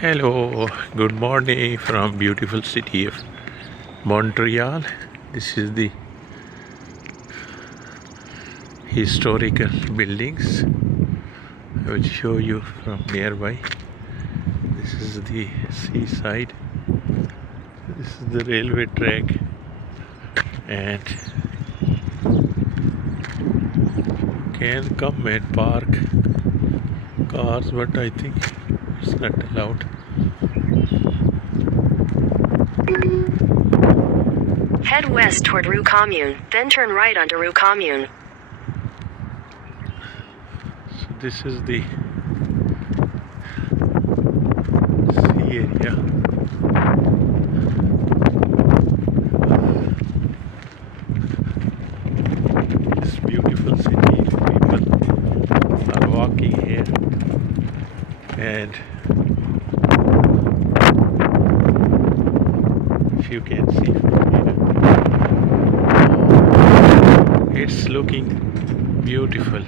Hello, good morning from beautiful city of Montreal. This is the historical buildings. I will show you from nearby. This is the seaside. This is the railway track, and you can come and park cars, but I think it's not allowed. Head west toward Rue Commune, then turn right onto Rue Commune. So this is the sea area. This beautiful city. People are walking here, and if you can see from here, it's looking beautiful.